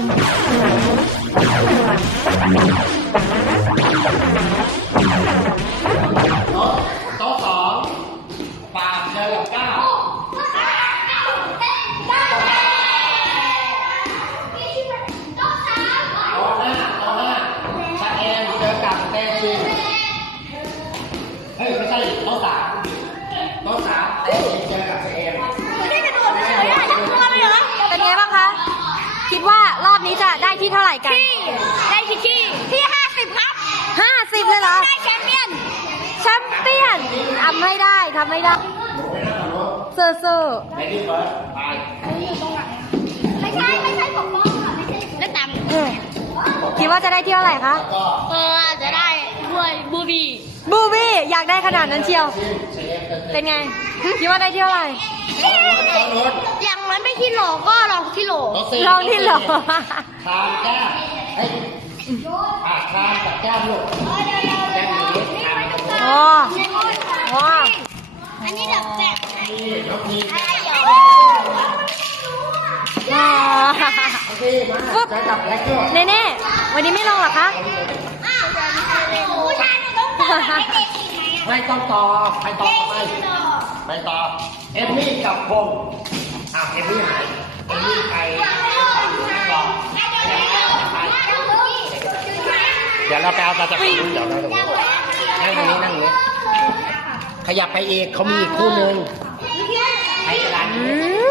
โต๊ะสองปาล์มเจอกับก้าโต๊ะห้าโต๊ะห้าชาเอมเจอกับเตชินเฮ้ยไม่ใช่โต๊ะสามโต๊ะสามเตชินเจอกับชาเอม เป็นไงบ้างคะ คิดว่า อบนี้จะได้ที่เท่าไหร่กันได้ที่ที่ที่ห้าสิบครับห้าสิบเลยเหรอ ได้แชมเปี้ยน แชมเปี้ยนทำไม่ได้ทำไม่ได้สู้สู้เรดี้เฟิร์สไปไม่ใช่ไม่ใช่ปกป้องค่ะไม่ใช่ได้ตังค์ๆเออคิดว่าจะได้ที่เท่าไหร่คะก็เออจะได้ด้วยบูบีบูบี้อยากได้ขนาดนั้นเชียวชาเอมเจอเป็นไง คิดว่าได้ที่เท่าไหร่ โต๊ะนู้นโต๊ะนู้นอย่างมันไม่ที่โหลก็ลองที่โหลโต๊ะสี่ลองที่เหรอชามแก้วเฮ้ยอะชามกับแก้วลูกแก้วนี้ชามกับแก้วอ๋ออ๋ออันนี้แบบแบบนี่น้องพีอะไรเหรออ๋อน้องพีมาเจอกับแล็กเกอร์เน่เน่วันนี้ไม่ลงเหรอคะอ้าวผู้ชายหนูต้องต่อให้เด็กอีกไหมไม่ต้องต่อไปต่อไปไปต่อ เอมมี่กับพง ษ์อะเอมมี่หายเอมมี่ไปต่อเดี๋ยวเราไปเอาตาจากรงนู้นเดี๋ยวเราตรงนู้นั่งตรงนี้นั่งตรงนี้ขยับไปเอกเขามีอีกคู่หนึ่งให้เวลาอืม